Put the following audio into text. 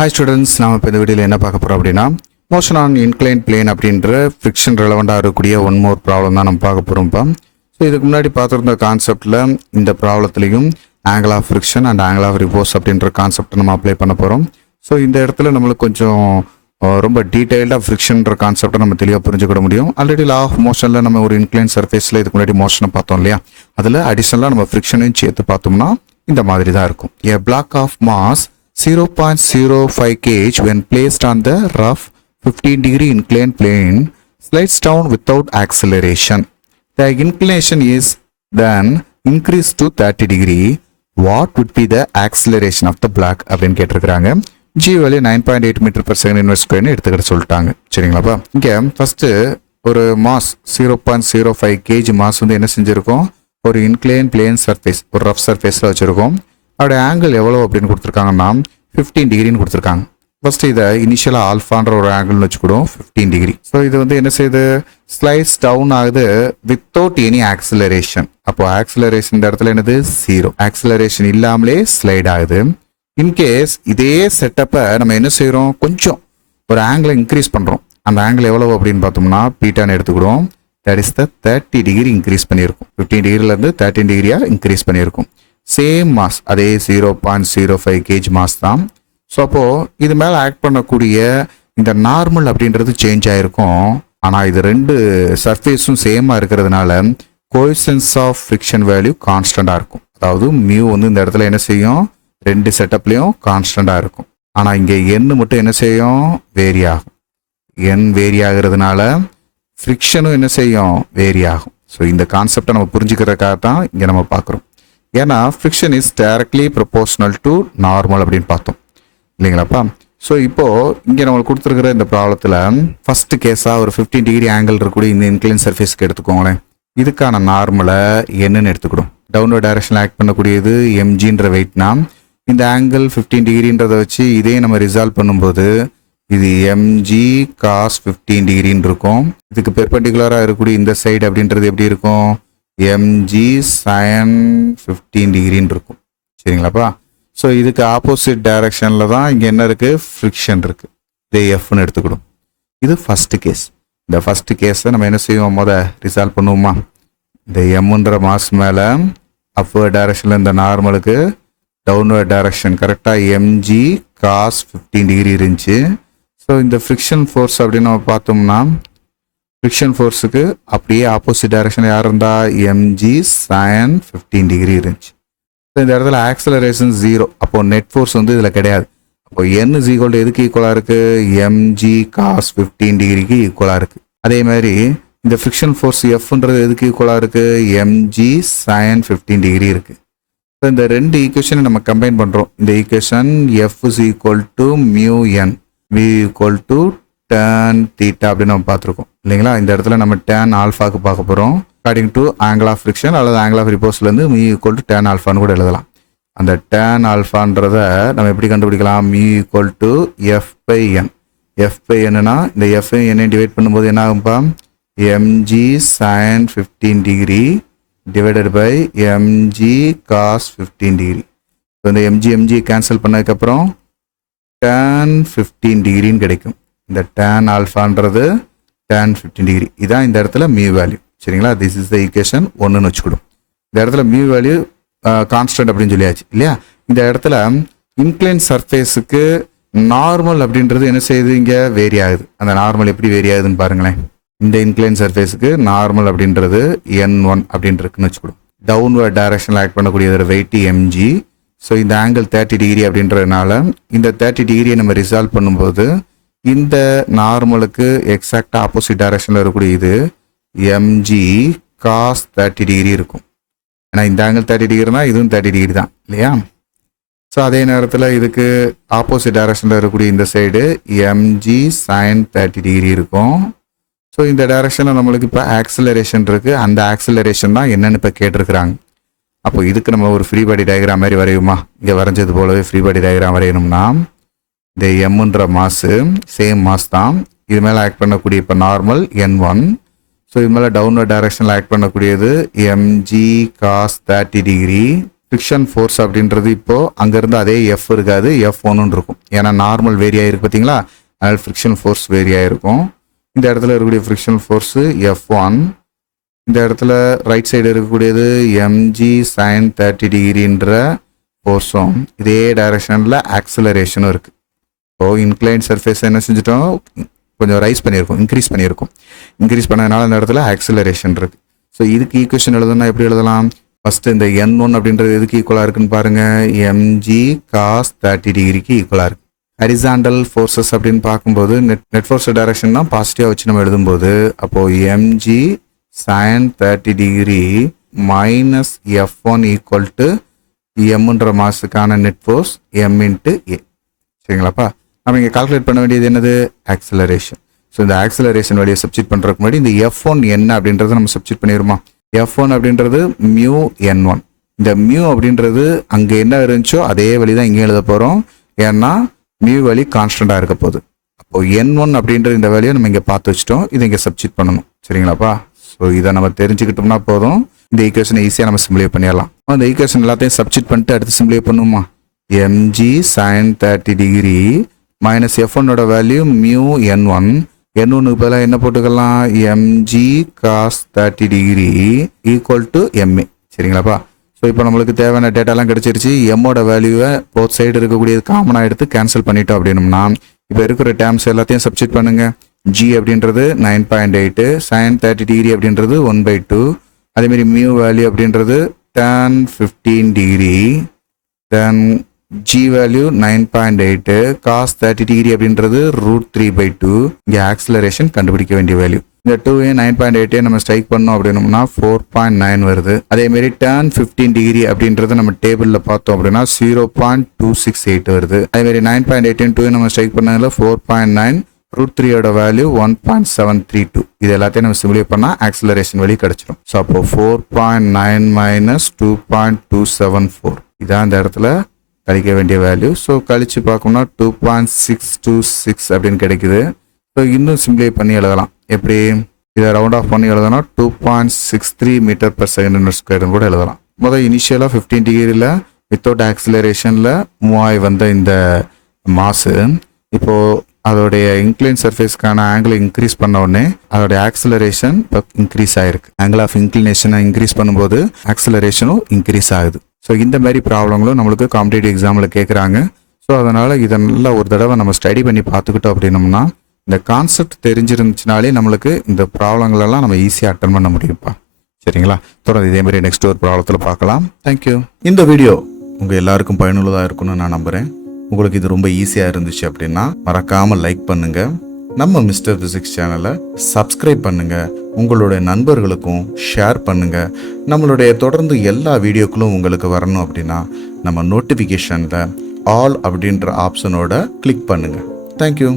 Hi students, நாம் இப்போ இந்த வீடியோவில் என்ன பார்க்க போகிறோம் அப்படின்னா மோஷன் ஆன் இன்க்ளைன் பிளேன் அப்படின்ற ஃப்ரிக்ஷன் ரெலவெண்ட்டாக இருக்கக்கூடிய ஒன் மோர் ப்ராப்ளம் தான் நம்ம பார்க்க போகிறோம்ப்பா. ஸோ இதுக்கு முன்னாடி பார்த்துருந்த கான்செப்டில் இந்த ப்ராப்ளத்துலையும் angle of friction and angle of repose அப்படின்ற கான்செப்டை நம்ம அப்ளை பண்ண போகிறோம். ஸோ இந்த இடத்துல நம்மளுக்கு கொஞ்சம் ரொம்ப டீட்டெயில்டாக ஃப்ரிக்ஷன்ற கான்செப்டை நம்ம தெளிவாக புரிஞ்சுக்கிட முடியும். ஆல்ரெடி லா ஆஃப் மோஷனில் நம்ம ஒரு இன்க்ளைன் சர்ஃபேஸில் இதுக்கு முன்னாடி மோஷனை பார்த்தோம் இல்லையா, அதில் அடிஷ்னலாக நம்ம ஃப்ரிக்ஷனையும் சேர்த்து பார்த்தோம்னா இந்த மாதிரி தான் இருக்கும். A block of mass 0.05 kg when placed on the rough 15-degree inclined plane slides down without acceleration. The inclination is then increased to 30 degree. What would be the acceleration of the block அப்படின்னு கேட்டிருக்கிறாங்க. G value 9.8 metre per second inverse square எடுத்துக்கிட்ட சொல்லிட்டாங்க. சரிங்களாப்பா, இங்கே first ஒரு mass 0.05 kg mass வந்து என்ன செஞ்சிருக்கோம், ஒரு இன்க்ளைன் பிளேன் சர்ஃபேஸ், ஒரு ரஃப் சர்ஃபேஸில் வச்சுருக்கோம். அதோட ஆங்கிள் எவ்வளோ அப்படின்னு கொடுத்துருக்காங்கன்னா 15 டிகிரின்னு கொடுத்துருக்காங்க. ஃபர்ஸ்ட் இதை இனிஷியலாக ஆல்ஃபான்ற ஒரு ஆங்கிள்னு வச்சுக்கிடும் 15 டிகிரி. ஸோ இது வந்து என்ன செய்யுது, ஸ்லைஸ் டவுன் ஆகுது வித்தவுட் எனி ஆக்சிலரேஷன். அப்போ ஆக்சிலரேஷன் இந்த இடத்துல என்னது, 0. ஆக்சிலரேஷன் இல்லாமலே ஸ்லைட் ஆகுது. இன்கேஸ் இதே செட்டப்பை நம்ம என்ன செய்கிறோம், கொஞ்சம் ஒரு ஆங்கிளை இன்க்ரீஸ் பண்ணுறோம். அந்த ஆங்கிள் எவ்வளோ அப்படின்னு பார்த்தோம்னா பீட்டான்னு எடுத்துக்கிடுவோம். That is the 30 degree increase பண்ணியிருக்கும். 15 டிகிரிலேருந்து 13 டிகிரியாக இன்க்ரீஸ் பண்ணியிருக்கும். சேம் மாஸ், அதே 0.05 kg மாஸ் தான். ஸோ அப்போது இது மேலே ஆக்ட் பண்ணக்கூடிய இந்த நார்மல் அப்படின்றது சேஞ்ச் ஆகிருக்கும். ஆனால் இது ரெண்டு சர்ஃபேஸும் சேமாக இருக்கிறதுனால கோஎஃபிஷியன்ட் ஆஃப் ஃப்ரிக்ஷன் வேல்யூ கான்ஸ்டண்ட்டாக இருக்கும். அதாவது மியூ வந்து இந்த இடத்துல என்ன செய்யும், ரெண்டு செட்டப்லேயும் கான்ஸ்டண்ட்டாக இருக்கும். ஆனால் இங்கே எண் மட்டும் என்ன செய்யும், வேரி ஆகும். எண் வேரி ஆகிறதுனால ஃப்ரிக்ஷனும் என்ன செய்யும், வேரி ஆகும். ஸோ இந்த கான்செப்டை நம்ம புரிஞ்சுக்கிறதுக்காக தான் இங்கே நம்ம பார்க்குறோம். ஏன்னா friction is directly proportional to normal அப்படின்னு பார்த்தோம் இல்லைங்களாப்பா. ஸோ இப்போது இங்கே நம்மளுக்கு கொடுத்துருக்கிற இந்த ப்ராப்ளத்தில் ஃபர்ஸ்ட் கேஸாக ஒரு 15 டிகிரி ஆங்கிள் இருக்கக்கூடிய இந்த இன்க்ளைன் சர்ஃபேஸ்க்கு எடுத்துக்கோங்களேன். இதுக்கான நார்மலை என்னன்னு எடுத்துக்கிடும். டவுன்வர்ட் டைரக்ஷனில் ஆக்ட் பண்ணக்கூடியது எம்ஜின்ற வெயிட்னா, இந்த ஆங்கிள் 15 டிகிரின்றதை வச்சு இதே நம்ம ரிசால்வ் பண்ணும்போது இது எம்ஜி காஸ் 15 டிகிரின்னு இருக்கும். இதுக்கு பெர்பெண்டிகுலராக இருக்கக்கூடிய இந்த சைடு அப்படின்றது எப்படி இருக்கும், எம்ஜி சைன் 15 டிகிரின்னு இருக்கும். சரிங்களாப்பா. ஸோ இதுக்கு ஆப்போசிட் டைரக்ஷனில் தான் இங்கே என்ன இருக்குது, ஃப்ரிக்ஷன் இருக்குது. இதே எஃப்னு எடுத்துக்கிடும். இது ஃபர்ஸ்ட் கேஸ். இந்த ஃபர்ஸ்ட் கேஸை நம்ம என்ன செய்வோம், ரிசால்வ் பண்ணுவோமா. இந்த எம்ன்ற மாஸ் மேலே அப்வர்ட் டைரக்ஷனில் இந்த நார்மலுக்கு டவுன்வர்ட் டைரக்ஷன் கரெக்டாக எம்ஜி காஸ் 15 டிகிரி இருந்துச்சு. ஸோ இந்த ஃப்ரிக்ஷன் ஃபோர்ஸ் அப்படின்னு நம்ம பார்த்தோம்னா ஃப்ரிக்ஷன் ஃபோர்ஸுக்கு அப்படியே ஆப்போசிட் டைரக்ஷன் யார் இருந்தால் எம்ஜி சைன் 15 டிகிரி இருந்துச்சு. ஸோ இந்த இடத்துல ஆக்சலரேஷன் 0. அப்போது நெட் ஃபோர்ஸ் வந்து இதில் கிடையாது. அப்போ n இஸ் ஈக்குவல் டு எதுக்கு ஈக்குவலாக இருக்குது, எம்ஜி காஸ் 15 டிகிரிக்கு ஈக்குவலாக இருக்குது. அதே மாதிரி இந்த ஃப்ரிக்ஷன் ஃபோர்ஸ் எஃப்ன்றது எதுக்கு ஈக்குவலாக இருக்குது, எம்ஜி சைன் 15 டிகிரி இருக்குது. ஸோ இந்த ரெண்டு ஈக்குவேஷனை நம்ம கம்பைன் பண்ணுறோம். இந்த equation F is equal to mu N, V equal to tan theta அப்படின்னு நம்ம பார்த்துருக்கோம் இல்லைங்களா. இந்த இடத்துல நம்ம டேன் ஆல்ஃபாக்கு பார்க்க போகிறோம். According to angle of friction அல்லது ஆங்கிள் ஆஃப் ரிப்போர்ஸ்லேருந்து மியூ ஈக்குவல் டு டேன் ஆல்ஃபான்னு கூட எழுதலாம். அந்த டேன் ஆல்ஃபான்றதை நம்ம எப்படி கண்டுபிடிக்கலாம், mu equal to F by N. F by என்னன்னா இந்த எஃப் என்னை டிவைட் பண்ணும்போது என்ன ஆகும்பா, mg sine 15 degree divided by mg cos 15 degree. So இந்த எம்ஜி கேன்சல் பண்ணதுக்கப்புறம் டேன் 15 டிகிரின்னு கிடைக்கும். இந்த டேன் ஆல்ஃபான்றது டேன் 15 டிகிரி. இதான் இந்த இடத்துல மியூ வேல்யூ. சரிங்களா, திஸ் இஸ் த ஈக்குவேஷன் 1ன்னு வச்சுக்கிடும். இந்த இடத்துல மியூ வேல்யூ கான்ஸ்டன்ட் அப்படின்னு சொல்லியாச்சு இல்லையா. இந்த இடத்துல இன்க்ளைன் சர்ஃபேஸுக்கு நார்மல் அப்படின்றது என்ன செய்யுது, இங்கே வேரி ஆகுது. அந்த நார்மல் எப்படி வேரி ஆகுதுன்னு பாருங்களேன். இந்த இன்க்ளைன் சர்ஃபேஸுக்கு நார்மல் அப்படின்றது N1 அப்படின்னு இருக்குன்னு வச்சுக்கிடும். டவுன்வர்ட் டைரக்ஷனில் ஆக்ட் பண்ணக்கூடியதோட வெயிட் எம்ஜி. ஸோ இந்த ஆங்கிள் 30 டிகிரி அப்படின்றதுனால இந்த 30 டிகிரியை நம்ம ரிசால்வ் பண்ணும்போது இந்த நார்மலுக்கு எக்ஸாக்டாக ஆப்போசிட் டைரக்ஷனில் இருக்கக்கூடிய இது எம்ஜி காஸ் 30 டிகிரி இருக்கும். ஏன்னா இந்த ஆங்கிள் 30 டிகிரினா இதுவும் 30 டிகிரி தான் இல்லையா. ஸோ அதே நேரத்தில் இதுக்கு ஆப்போசிட் டைரக்ஷனில் இருக்கக்கூடிய இந்த சைடு எம்ஜி சைன் 30 டிகிரி இருக்கும். ஸோ இந்த டைரக்ஷனில் நம்மளுக்கு இப்போ ஆக்சிலரேஷன் இருக்குது. அந்த ஆக்சிலரேஷன் தான் என்னென்னு இப்போ கேட்டிருக்கிறாங்க. அப்போ இதுக்கு நம்ம ஒரு ஃப்ரீ பாடி டயக்ராம் மாதிரி வரையுமா, இங்கே வரைஞ்சது போலவே ஃப்ரீ பாடி டயக்ராம் வரையணும்னா இந்த எம்ன்ற மாசு சேம் மாஸ் தான். இது மேலே ஆக்ட் பண்ணக்கூடிய இப்போ நார்மல் N1. ஸோ இது மேலே டவுன்வர்ட் டைரக்ஷனில் ஆக்ட் பண்ணக்கூடியது MG cos 30 degree friction force அப்படின்றது இப்போது அங்கேருந்து அதே எஃப் இருக்காது, F1 இருக்கும். ஏன்னா நார்மல் வேரி ஆகிருக்கு பார்த்தீங்களா, அதனால் ஃப்ரிக்ஷன் ஃபோர்ஸ் வேரி ஆகிருக்கும். இந்த இடத்துல இருக்கக்கூடிய ஃப்ரிக்ஷன் ஃபோர்ஸு F1. இந்த இடத்துல ரைட் சைடு இருக்கக்கூடியது mg sin 30 டிகிரின்ற ஃபோர்ஸும் இதே டைரக்ஷனில் ஆக்சிலரேஷனும் இருக்குது. ஸோ இன்க்ளைன் சர்ஃபேஸ் என்ன செஞ்சுட்டோம், கொஞ்சம் ரைஸ் பண்ணியிருக்கோம், இன்க்ரீஸ் பண்ணதுனால அந்த இடத்துல ஆக்சிலரேஷன் இருக்குது. ஸோ இதுக்கு ஈக்குவேஷன் எழுதணும்னா எப்படி எழுதலாம், ஃபஸ்ட்டு இந்த n1 அப்படின்றது எதுக்கு ஈக்குவலாக இருக்குன்னு பாருங்கள், mg cos 30 டிகிரிக்கு ஈக்குவலாக இருக்குது. ஹரிசாண்டல் ஃபோர்ஸஸ் அப்படின்னு பார்க்கும்போது நெட் ஃபோர்ஸ் டைரக்ஷன் தான் பாசிட்டிவாக வச்சு நம்ம எழுதும்போது அப்போது mg sin 30 டிகிரி மைனஸ் F1 ஈக்குவல் டு எம்ன்ற மாஸுக்கான net force m into a. சரிங்களாப்பா, நம்ம இங்கே கால்குலேட் பண்ண வேண்டியது என்னது, ஆக்சிலரேஷன். ஸோ இந்த ஆக்சிலரேஷன் வழியை சப்ஸ்டிட் பண்ணுறதுக்கு முன்னாடி இந்த F1 என்ன அப்படின்றத நம்ம சப்ஸ்டிட் பண்ணிடுமா. F1 அப்படின்றது மியூ n1. இந்த மியூ அப்படின்றது அங்கே என்ன இருந்துச்சோ அதே வழி தான் இங்கே எழுத போகிறோம். ஏன்னா மியூ வழி கான்ஸ்டண்ட்டாக இருக்க போகுது. அப்போது n1 அப்படின்ற இந்த வேலையை நம்ம இங்கே பார்த்து வச்சுட்டோம், இதை இங்கே சப்ஸ்டிட் பண்ணணும். சரிங்களாப்பா, ஸோ இதை நம்ம தெரிஞ்சுக்கிட்டோம்னா போதும், இந்த ஈக்குவேஷனை ஈஸியாக நம்ம சிம்பிளை பண்ணிடலாம். அந்த ஈக்குவேஷன் எல்லாத்தையும் சப்ஸ்டிட் பண்ணிட்டு அடுத்து சிம்பிளை பண்ணுமா. mg sin 30 டிகிரி மைனஸ் F1ஓட வேல்யூ மியூ n1. n1க்கு பதிலாக என்ன போட்டுக்கலாம், mg cos 30 டிகிரி ஈக்குவல் டு ma. சரிங்களாப்பா, ஸோ இப்போ நம்மளுக்கு தேவையான டேட்டாலாம் கிடச்சிருச்சு. எம்மோட வேல்யூவை போத் சைடு இருக்கக்கூடியது காமனாக எடுத்து கேன்சல் பண்ணிட்டோம் அப்படின்னோம்னா இப்போ இருக்கிற டேர்ம்ஸ் எல்லாத்தையும் சப்ஸ்டிட் பண்ணுங்க. g அப்படின்றது 9.8, sin 30 டிகிரி அப்படின்றது 1/2, அதேமாரி மியூ வேல்யூ அப்படின்றது tan 15 டிகிரி, தென் g வேல்யூ 9.8, cos 30 டிகிரி அப்படின்றது √3/2. இங்கே ஆக்சிலரேஷன் கண்டுபிடிக்க வேண்டிய வேல்யூ. இந்த 9.8 நம்ம ஸ்ட்ரைக் பண்ணோம் அப்படின்னோம்னா 4.9 வருது. அதேமாரி tan 15 டிகிரி அப்படின்றத நம்ம டேபிளில் பார்த்தோம் அப்படின்னா 0.268 வருது. அதேமாரி 9.8 நம்ம ஸ்ட்ரைக் பண்ணதில் 4.9, √3ஓட வேல்யூ 1.732. இது எல்லாத்தையும் நம்ம சிம்பிளை பண்ணால் ஆக்சிலரேஷன் வழி கிடச்சிரும். ஸோ அப்போ 4.9 மைனஸ் 2.274 இதான் இந்த இடத்துல கழிக்க வேண்டிய வேல்யூ. ஸோ கழிச்சு பார்க்கணும்னா 2.626 அப்படின்னு கிடைக்குது. ஸோ இன்னும் சிம்பிளை பண்ணி எழுதலாம். எப்படி, இதை ரவுண்ட் ஆஃப் பண்ணி எழுதணும் 2.63 மீட்டர் பர் செகண்ட் ஸ்கொயர்னு கூட எழுதலாம். முதல் இனிஷியலாக 15 டிகிரியில் வித்தவுட் ஆக்சிலரேஷனில் மூவ் ஆகி வந்த இந்த மாசு இப்போது அதோடைய இன்க்ளைன் சர்ஃபேஸ்க்கான ஆங்கிள் இன்க்ரீஸ் பண்ண உடனே அதோடைய ஆக்சிலரேஷன் இப்போ இன்க்ரீஸ் ஆகிருக்கு. ஆங்கிள் ஆஃப் இன்க்ளினேஷனை இன்க்ரீஸ் பண்ணும்போது ஆக்சிலரேஷனும் இன்க்ரீஸ் ஆகுது. ஸோ இந்த மாதிரி ப்ராப்ளங்களும் நம்மளுக்கு காம்படிட்டிவ் எக்ஸாமில் கேட்குறாங்க. ஸோ அதனால் இதை நல்லா ஒரு தடவை நம்ம ஸ்டடி பண்ணி பார்த்துக்கிட்டோம் அப்படின்னோம்னா இந்த கான்செப்ட் தெரிஞ்சிருந்துச்சுனாலே நம்மளுக்கு இந்த ப்ராப்ளங்களெல்லாம் நம்ம ஈஸியாக அட்டன் பண்ண முடியும்ப்பா. சரிங்களா, தொடர்ந்து இதேமாதிரி நெக்ஸ்ட் ஒரு ப்ராப்ளத்தில் பார்க்கலாம். தேங்க்யூ. இந்த வீடியோ உங்கள் எல்லாருக்கும் பயனுள்ளதாக இருக்கும்னு நான் நம்புகிறேன். உங்களுக்கு இது ரொம்ப ஈஸியாக இருந்துச்சு அப்படின்னா மறக்காமல் லைக் பண்ணுங்கள். நம்ம மிஸ்டர் ஃபிசிக்ஸ் சேனலை சப்ஸ்கிரைப் பண்ணுங்கள். உங்களுடைய நண்பர்களுக்கும் ஷேர் பண்ணுங்கள். நம்மளுடைய தொடர்ந்து எல்லா வீடியோக்களும் உங்களுக்கு வரணும் அப்படின்னா நம்ம நோட்டிஃபிகேஷனில் ஆல் அப்படின்ற ஆப்ஷனோட கிளிக் பண்ணுங்கள். தேங்க்யூ.